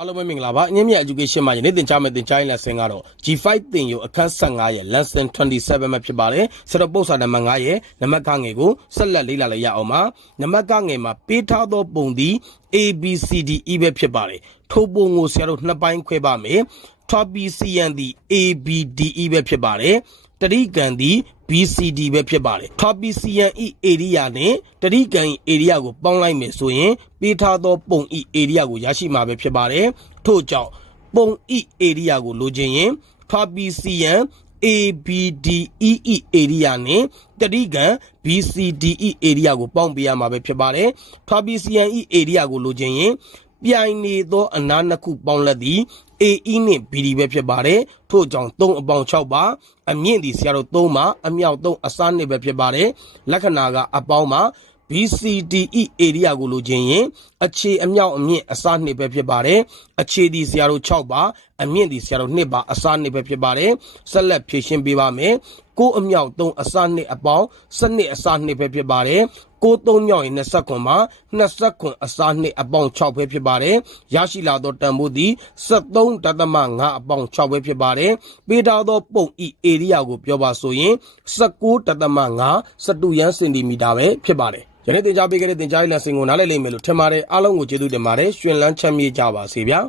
အားလုံးပဲမင်္ဂလာပါအငင်းမြတ် education မှာယနေ့သင်ကြားမယ့်သင်ကြားရေး lesson ကတော့ G5 သင်ယူအခန်း15ရဲ့ lesson 27မှာဖြစ်ပါတယ်ဆက်တော့ပု္ပ္ပစာနံပါတ်5ရဲ့နံပါတ်ခငယ်ကိုဆက်လက်လေ့လာလိုက်ရအောင်ပါနံပါတ်ခငယ်မှာပေးထားသောပုံသည် ABCDE ပဲဖြစ်ပါတယ်ထိုပုံကိုဆရာတို့နှစ်ပိုင်းခွဲပါမယ် topic CN သည် ABDE ပဲဖြစ်ပါတယ် တတိကံသည် BCD ပဲဖြစ်ပါတယ် topic CN ၏ area နဲ့တတိကံ၏ area ကိုပေါင်းလိုက်မယ်ဆိုရင်ပေးထားသောပုံ၏ area ကိုရရှိမှာပဲဖြစ်ပါတယ်ထို့ကြောင့်ပုံ၏ area ကိုလိုချင်ရင် topic CN ABDE ၏ area နဲ့တတိကံ BCDE area ကိုပေါင်းပေးရမှာပဲဖြစ်ပါတယ် topic CN ၏ area ကိုလိုချင်ရင် ပြိုင်နေသောအနားနှစ်ခုပေါင်းလက်သည် AE နဲ့ BD ပဲဖြစ်ပါတယ်ထို့ကြောင့်3အပေါင်း6ပါအမြင့်ဒီဆရာတို့3ပါအမြောက်3အစား2ပဲဖြစ်ပါတယ်လက္ခဏာကအပေါင်းမှာ BCDE area ကိုလိုချင်ရင်အခြေအမြောက်အမြင့်အစား2ပဲဖြစ်ပါတယ်အခြေဒီဆရာတို့6ပါအမြင့်ဒီဆရာတို့2ပါအစား2ပဲဖြစ်ပါတယ်ဆက်လက်ဖြည့်ရှင်းပေးပါမယ်ကိုအမြောက်3အစား2အပေါင်း12အစား2ပဲဖြစ်ပါတယ် ကို3မြောက်ရင်20ခွန်မှာ20ခွန်အစား2အပေါင်း6ပဲဖြစ်ပါတယ်ရရှိလာသောတန်ဖိုးသည်73.5အပေါင်း6ပဲဖြစ်ပါတယ်ပေးထားသောပုံဤ area ကိုပြောပါဆိုရင်19.5စတုရန်စင်တီမီတာပဲဖြစ်ပါတယ်ယနေ့သင်ကြားပေးခဲ့တဲ့သင်ကြားရေး lesson ကိုနားလည်လိမ့်မယ်လို့ထင်ပါတယ်အားလုံးကိုကျေးဇူးတင်ပါတယ်ရှင်လန်းချမ်းမြေ့ကြပါစေဗျာ